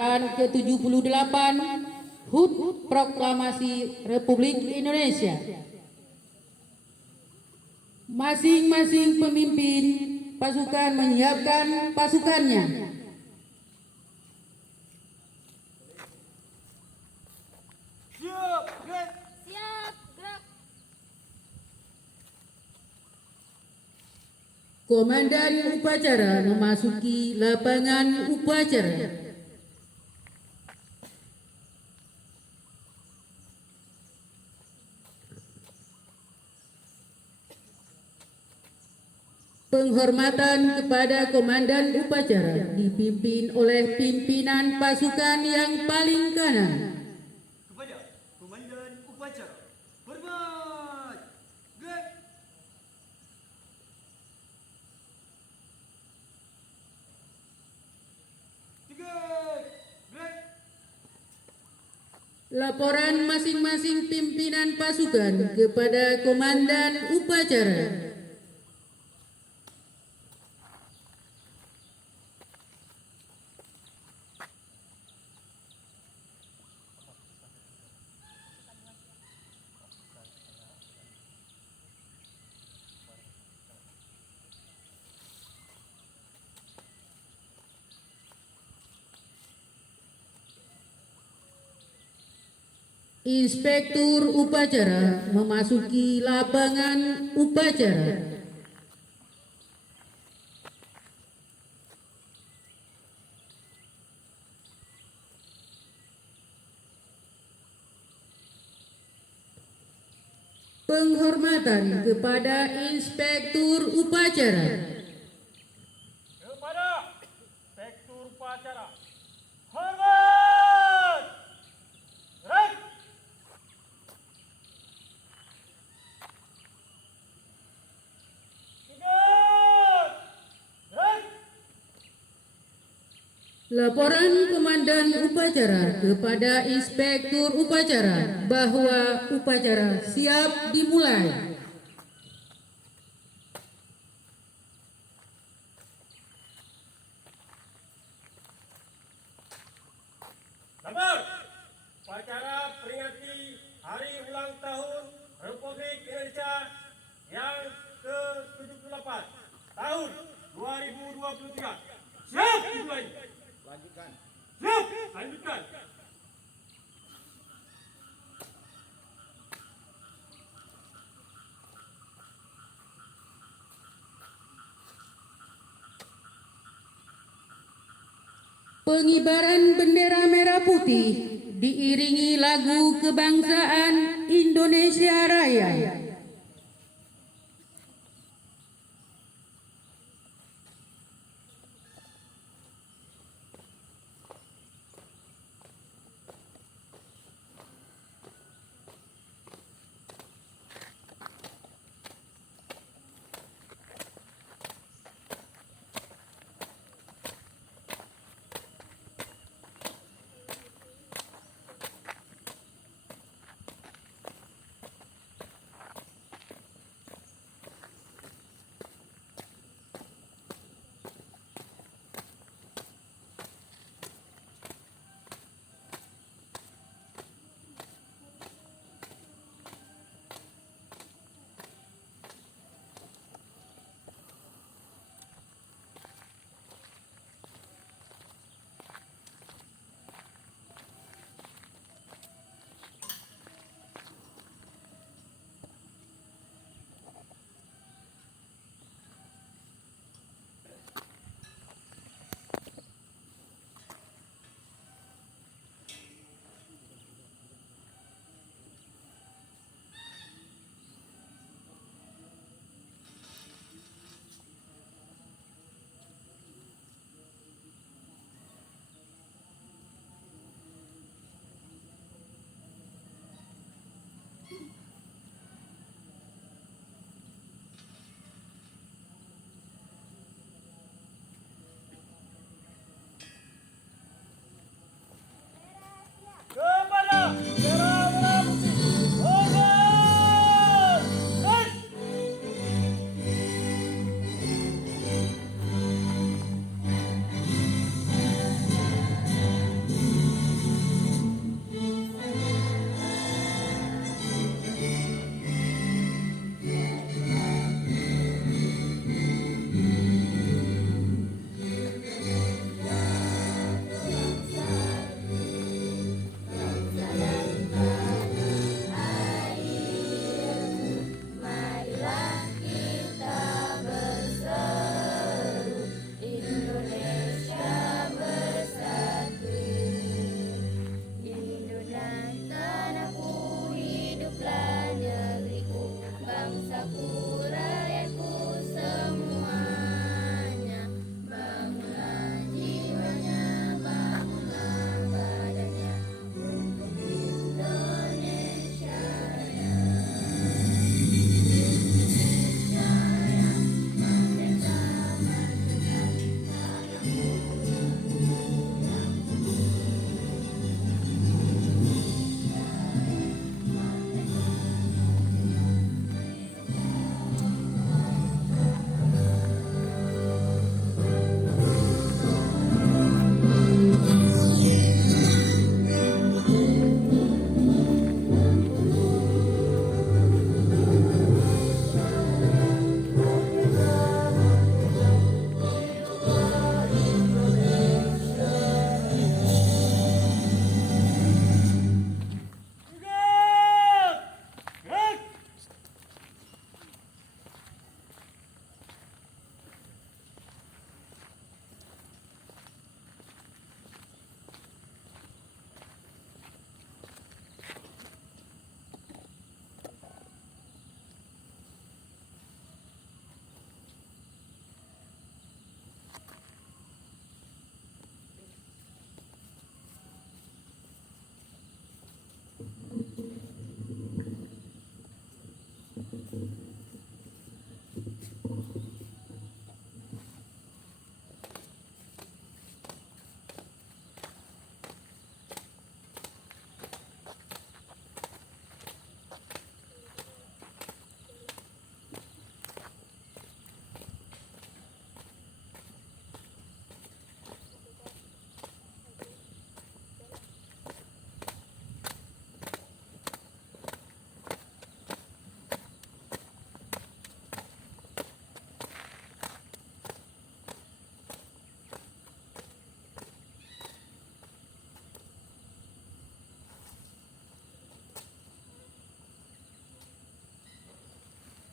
peringatan ke-78 HUT Proklamasi Republik Indonesia. Masing-masing pemimpin pasukan menyiapkan pasukannya. Siap, gerak. Siap, gerak. Komandan upacara memasuki lapangan upacara. Penghormatan kepada komandan upacara dipimpin oleh pimpinan pasukan yang paling kanan. Kepada komandan upacara, hormat, gerak. Tiga, gerak. Laporan masing-masing pimpinan pasukan kepada komandan upacara. Inspektur upacara memasuki lapangan upacara. Penghormatan kepada inspektur upacara. Kepada inspektur upacara, hormat, gerak. Tiga, gerak. Laporan komandan upacara kepada inspektur upacara bahwa upacara siap dimulai. Nomor upacara peringati Hari Ulang Tahun Republik Indonesia yang ke-78 tahun 2023. Siap dimulai. Lanjutkan. Siap, lanjutkan. Pengibaran bendera merah putih diiringi lagu kebangsaan Indonesia Raya.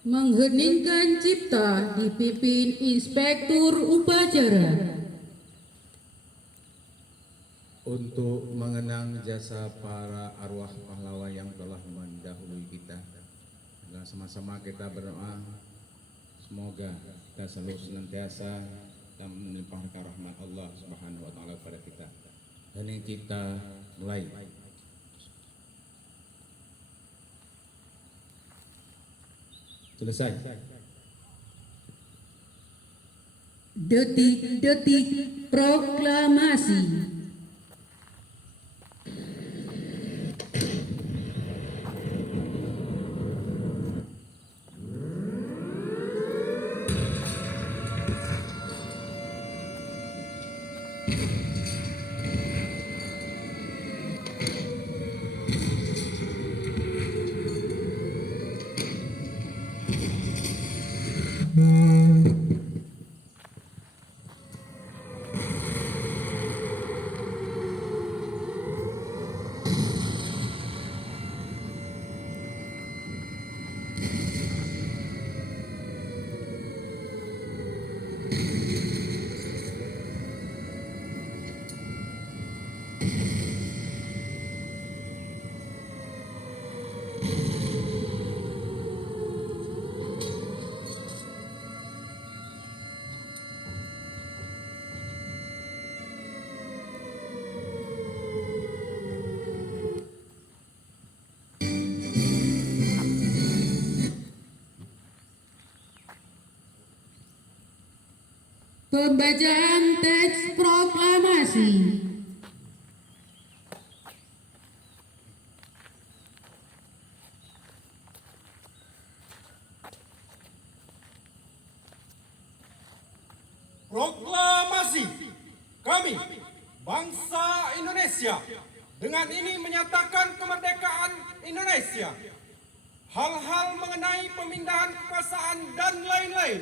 Mengheningkan cipta dipimpin Inspektur Upacara. Untuk mengenang jasa para arwah pahlawan yang telah mendahului kita. Dan sama-sama kita berdoa, semoga kita selalu senantiasa dan melimpahkan rahmat Allah Subhanahu wa taala kepada kita. Dan yang kita mulai. Selesai. Detik-detik proklamasi. Pembacaan teks proklamasi. Proklamasi kami, bangsa Indonesia, dengan ini menyatakan kemerdekaan Indonesia. Hal-hal mengenai pemindahan kekuasaan dan lain-lain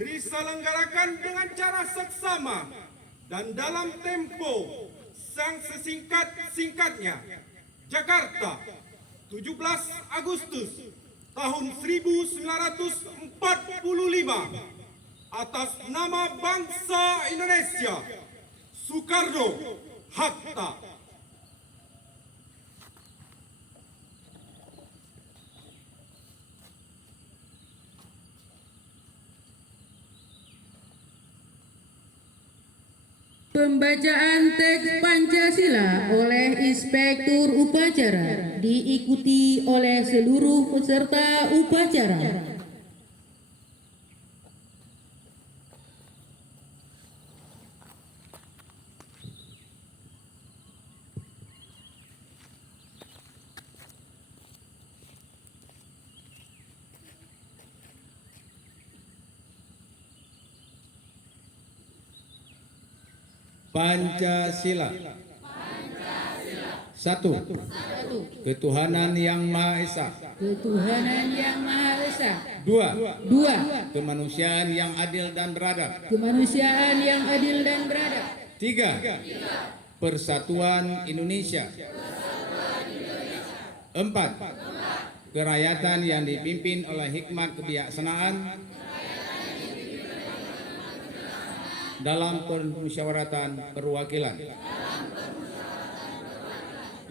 diselenggarakan dengan cara seksama dan dalam tempo yang sesingkat-singkatnya. Jakarta, 17 Agustus tahun 1945. Atas nama bangsa Indonesia, Soekarno Hatta. Pembacaan teks Pancasila oleh Inspektur Upacara diikuti oleh seluruh peserta upacara. Pancasila. Satu. Ketuhanan yang Maha Esa. Ketuhanan yang Maha Esa. Dua. Kemanusiaan yang adil dan beradab. Kemanusiaan yang adil dan beradab. Tiga. Persatuan Indonesia. Empat. Kerakyatan yang dipimpin oleh hikmat kebijaksanaan dalam permusyawaratan perwakilan.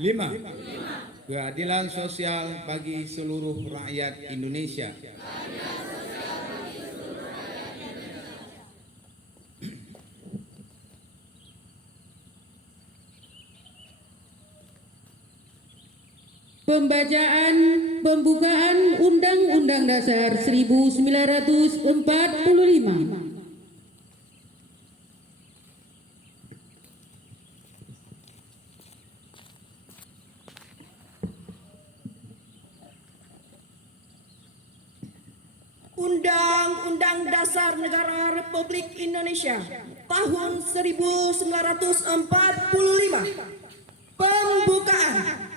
5. Keadilan sosial bagi seluruh rakyat Indonesia. Pembacaan pembukaan Undang-Undang Dasar 1945. Undang-Undang Dasar Negara Republik Indonesia tahun 1945. Pembukaan.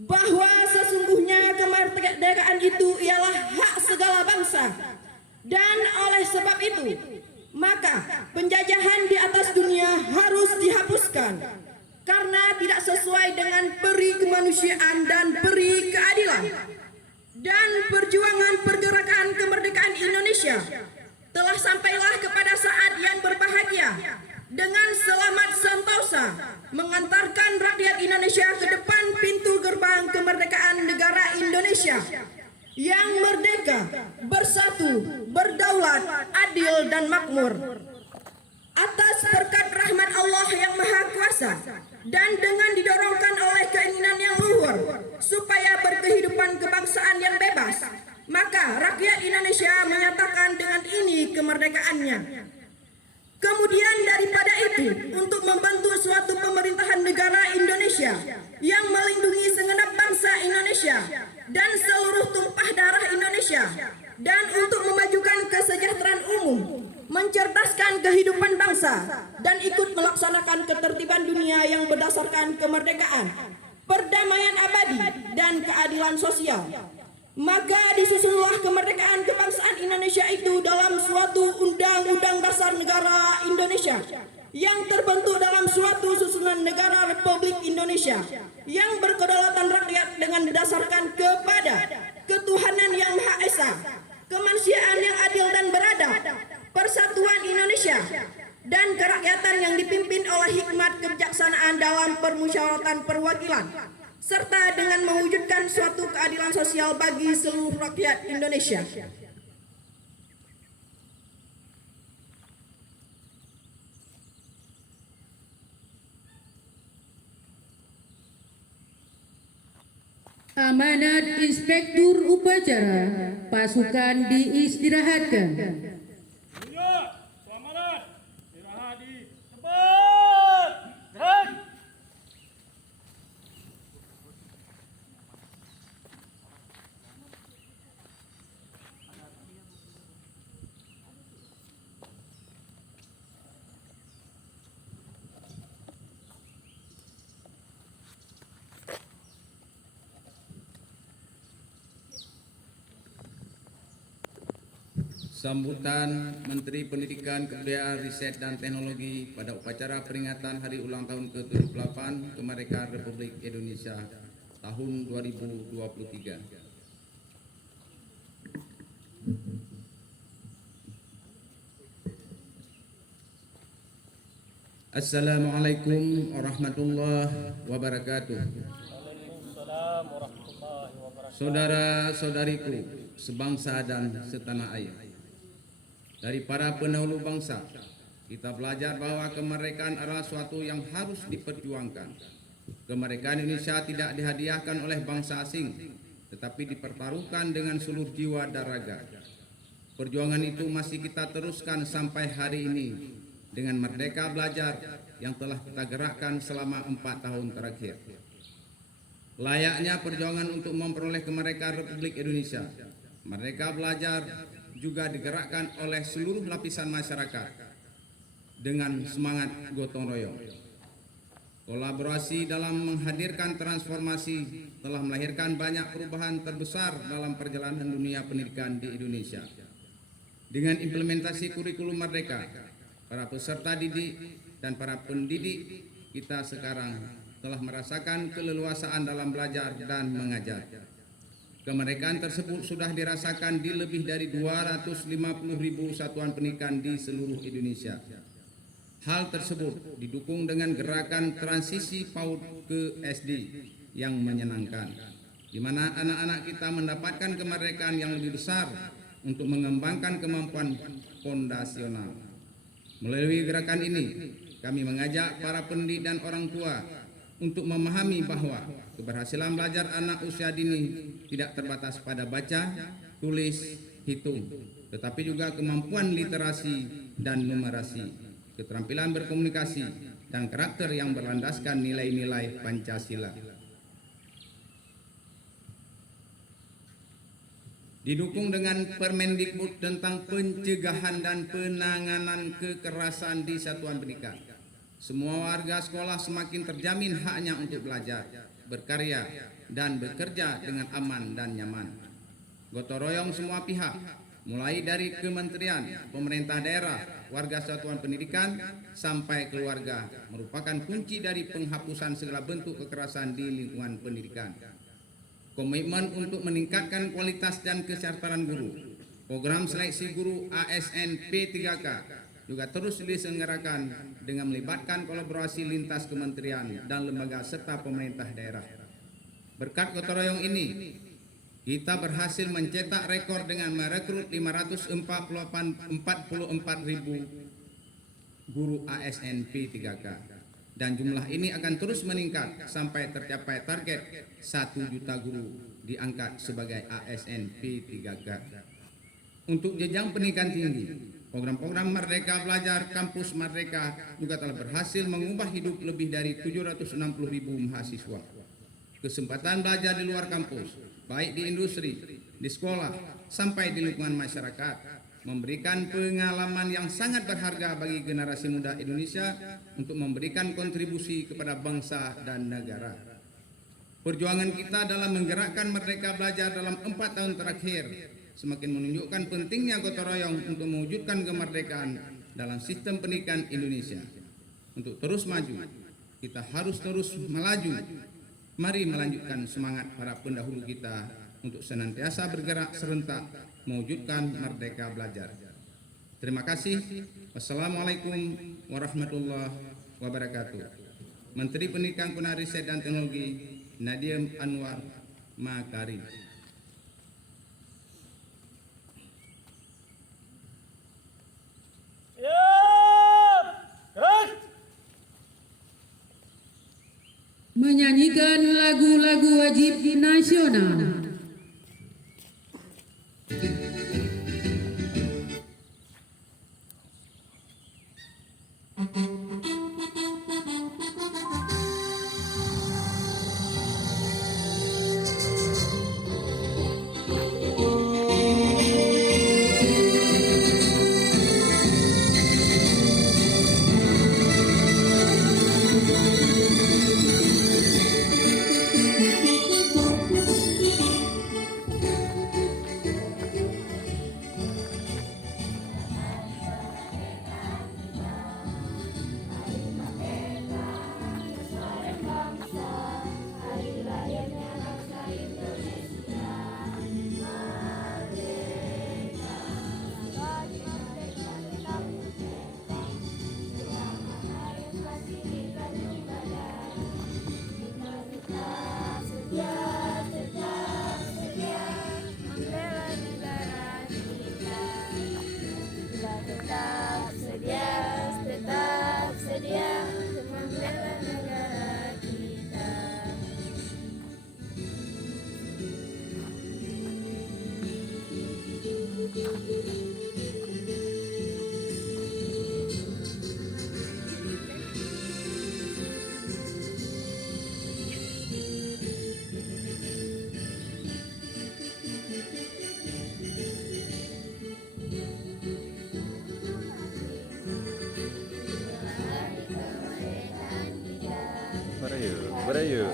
Bahwa sesungguhnya kemerdekaan itu ialah hak segala bangsa, dan oleh sebab itu maka penjajahan di atas dunia harus dihapuskan karena tidak sesuai dengan peri kemanusiaan dan peri keadilan. Dan perjuangan pergerakan kemerdekaan Indonesia telah sampailah kepada saat yang berbahagia dengan selamat sentosa mengantarkan rakyat Indonesia ke depan pintu gerbang kemerdekaan negara Indonesia yang merdeka, bersatu, berdaulat, adil dan makmur. Atas berkat rahmat Allah yang Maha Kuasa dan dengan didorongkan oleh keinginan yang luhur supaya berkehidupan kebangsaan yang bebas, maka rakyat Indonesia menyatakan dengan ini kemerdekaannya. Kemudian daripada itu, untuk membentuk suatu pemerintahan negara Indonesia yang melindungi segenap bangsa Indonesia dan seluruh tumpah darah Indonesia, dan untuk memajukan kesejahteraan umum, mencerdaskan kehidupan bangsa, dan ikut melaksanakan ketertiban dunia yang berdasarkan kemerdekaan, perdamaian abadi, dan keadilan sosial. Maka disusunlah kemerdekaan kebangsaan Indonesia itu dalam suatu Undang-Undang Dasar Negara Indonesia yang terbentuk dalam suatu susunan negara Republik Indonesia yang berkedaulatan rakyat dengan didasarkan kepada ketuhanan yang Maha Esa, kemanusiaan yang adil dan beradab, persatuan Indonesia, dan kerakyatan yang dipimpin oleh hikmat kebijaksanaan dalam permusyawaratan perwakilan, serta dengan mewujudkan suatu keadilan sosial bagi seluruh rakyat Indonesia. Amanat Inspektur Upacara, pasukan diistirahatkan. Iya, selamat. Istirahat di tempat. Gerak. Sambutan Menteri Pendidikan, Kebudayaan, Riset, dan Teknologi pada upacara peringatan Hari Ulang Tahun ke-78 Kemerdekaan Republik Indonesia tahun 2023. Assalamualaikum warahmatullahi wabarakatuh. Waalaikumsalam warahmatullahi wabarakatuh. Saudara-saudariku sebangsa dan setanah air. Dari para pendahulu bangsa, kita belajar bahwa kemerdekaan adalah suatu yang harus diperjuangkan. Kemerdekaan Indonesia tidak dihadiahkan oleh bangsa asing, tetapi dipertaruhkan dengan seluruh jiwa dan raga. Perjuangan itu masih kita teruskan sampai hari ini dengan Merdeka Belajar yang telah kita gerakkan selama 4 tahun terakhir. Layaknya perjuangan untuk memperoleh kemerdekaan Republik Indonesia, Merdeka Belajar juga digerakkan oleh seluruh lapisan masyarakat dengan semangat gotong royong. Kolaborasi dalam menghadirkan transformasi telah melahirkan banyak perubahan terbesar dalam perjalanan dunia pendidikan di Indonesia. Dengan implementasi kurikulum Merdeka, para peserta didik dan para pendidik kita sekarang telah merasakan keleluasaan dalam belajar dan mengajar. Kemerdekaan tersebut sudah dirasakan di lebih dari 250.000 satuan pendidikan di seluruh Indonesia. Hal tersebut didukung dengan gerakan transisi PAUD ke SD yang menyenangkan, di mana anak-anak kita mendapatkan kemerdekaan yang lebih besar untuk mengembangkan kemampuan fondasional. Melalui gerakan ini, kami mengajak para pendidik dan orang tua untuk memahami bahwa keberhasilan belajar anak usia dini tidak terbatas pada baca, tulis, hitung, tetapi juga kemampuan literasi dan numerasi, keterampilan berkomunikasi, dan karakter yang berlandaskan nilai-nilai Pancasila. Didukung dengan Permendikbud tentang pencegahan dan penanganan kekerasan di satuan pendidikan, semua warga sekolah semakin terjamin haknya untuk belajar, berkarya, dan bekerja dengan aman dan nyaman. Gotong royong semua pihak, mulai dari kementerian, pemerintah daerah, warga satuan pendidikan, sampai keluarga, merupakan kunci dari penghapusan segala bentuk kekerasan di lingkungan pendidikan. Komitmen untuk meningkatkan kualitas dan kesejahteraan guru, program seleksi guru ASN P3K juga terus diselenggarakan dengan melibatkan kolaborasi lintas kementerian dan lembaga serta pemerintah daerah. Berkat gotong royong ini, kita berhasil mencetak rekor dengan merekrut 544.000 guru ASN P3K. Dan jumlah ini akan terus meningkat sampai tercapai target 1 juta guru diangkat sebagai ASN P3K. Untuk jenjang pendidikan tinggi, program-program Merdeka Belajar Kampus Merdeka juga telah berhasil mengubah hidup lebih dari 760.000 mahasiswa. Kesempatan belajar di luar kampus, baik di industri, di sekolah, sampai di lingkungan masyarakat, memberikan pengalaman yang sangat berharga bagi generasi muda Indonesia untuk memberikan kontribusi kepada bangsa dan negara. Perjuangan kita dalam menggerakkan Merdeka Belajar dalam 4 tahun terakhir semakin menunjukkan pentingnya gotong royong untuk mewujudkan kemerdekaan dalam sistem pendidikan Indonesia. Untuk terus maju, kita harus terus melaju. Mari melanjutkan semangat para pendahulu kita untuk senantiasa bergerak serentak mewujudkan Merdeka Belajar. Terima kasih. Wassalamualaikum warahmatullahi wabarakatuh. Menteri Pendidikan, Kebudayaan, Riset dan Teknologi Nadiem Anwar Makarim. Siap. Gerak. Menyanyikan lagu-lagu wajib nasional.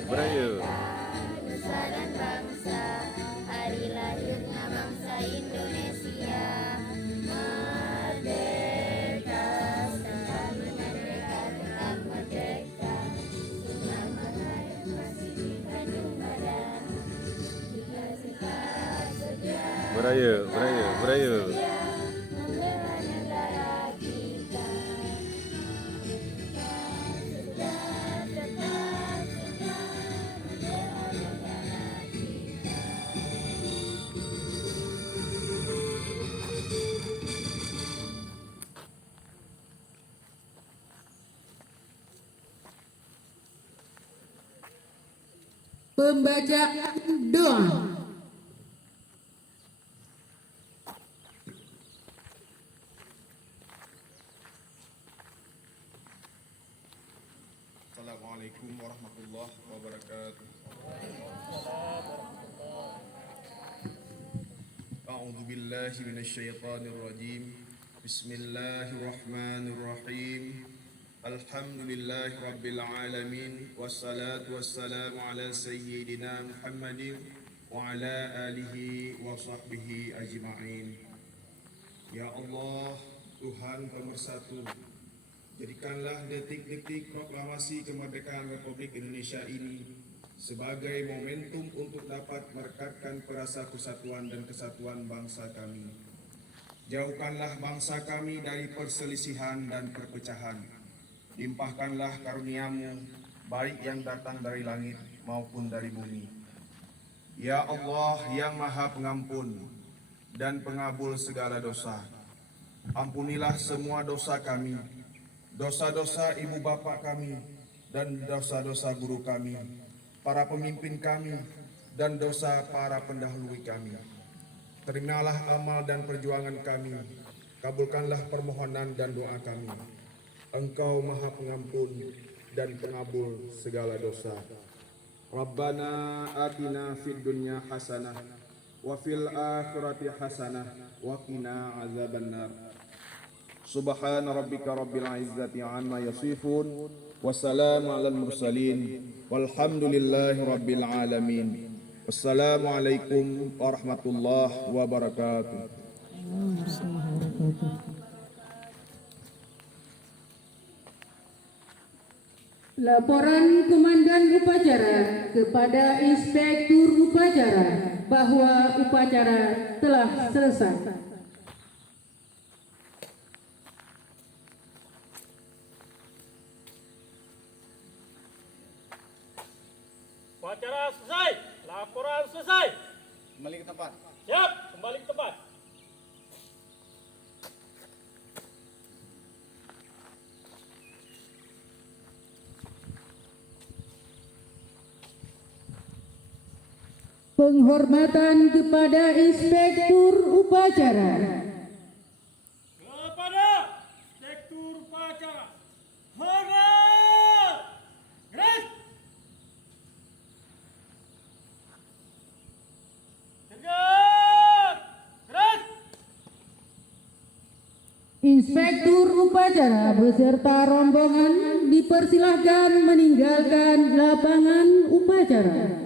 Berayu. Nusa dan bangsa, hari lahirnya bangsa Indonesia. Merdeka, tetap merdeka, tetap merdeka. Selama rakyat masih di kandung badan, kita tetap sedia. Berayu. Membela negara kita. Pembacaan doa. Assalamualaikum warahmatullahi wabarakatuh. A'udzu billahi minasyaitonir rajim. Bismillahirrahmanirrahim. Alhamdulillahi rabbil alamin wassalatu wassalamu ala sayyidina Muhammadin wa ala alihi wa sahbihi ajma'in. Ya Allah, Tuhan pemersatu, jadikanlah detik-detik proklamasi kemerdekaan Republik Indonesia ini sebagai momentum untuk dapat merekatkan perasa persatuan dan kesatuan bangsa kami. Jauhkanlah bangsa kami dari perselisihan dan perpecahan. Limpahkanlah karunia-Mu, baik yang datang dari langit maupun dari bumi. Ya Allah yang Maha Pengampun dan Pengabul segala dosa, ampunilah semua dosa kami, dosa-dosa ibu bapa kami, dan dosa-dosa guru kami, para pemimpin kami, dan dosa para pendahului kami. Terimalah amal dan perjuangan kami, kabulkanlah permohonan dan doa kami. Engkau Maha Pengampun dan Pengabul segala dosa. Rabbana atina fid dunya hasanah wa fil akhirati hasanah wa qina azabannar. Subhana rabbika rabbil izzati amma yasifun wassalamu alal mursalin walhamdulillahi rabbil alamin. Wassalamualaikum warahmatullahi wabarakatuh. Laporan Komandan Upacara kepada Inspektur Upacara bahwa upacara telah selesai. Upacara selesai. Laporan selesai. Kembali ke tempat. Siap, kembali ke tempat. Penghormatan kepada Inspektur Upacara. Kepada Inspektur Upacara. Hormat! Gerak! Tegak! Gerak! Inspektur Upacara beserta rombongan dipersilahkan meninggalkan lapangan upacara.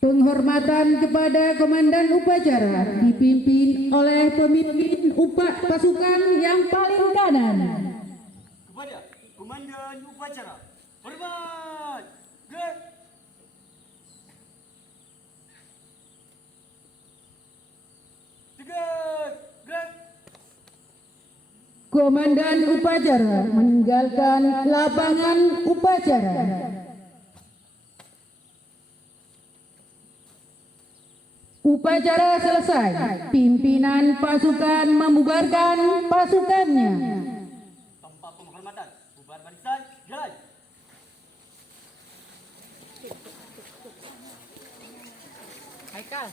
Penghormatan kepada Komandan Upacara dipimpin oleh pemimpin pasukan yang paling kanan. Kepada Komandan Upacara. Hormat! Gerak! Tegak! Gerak! Komandan Upacara meninggalkan lapangan upacara. Upacara selesai, pimpinan pasukan membubarkan pasukannya. Tanpa penghormatan, bubar barisan, jalan. Haikal.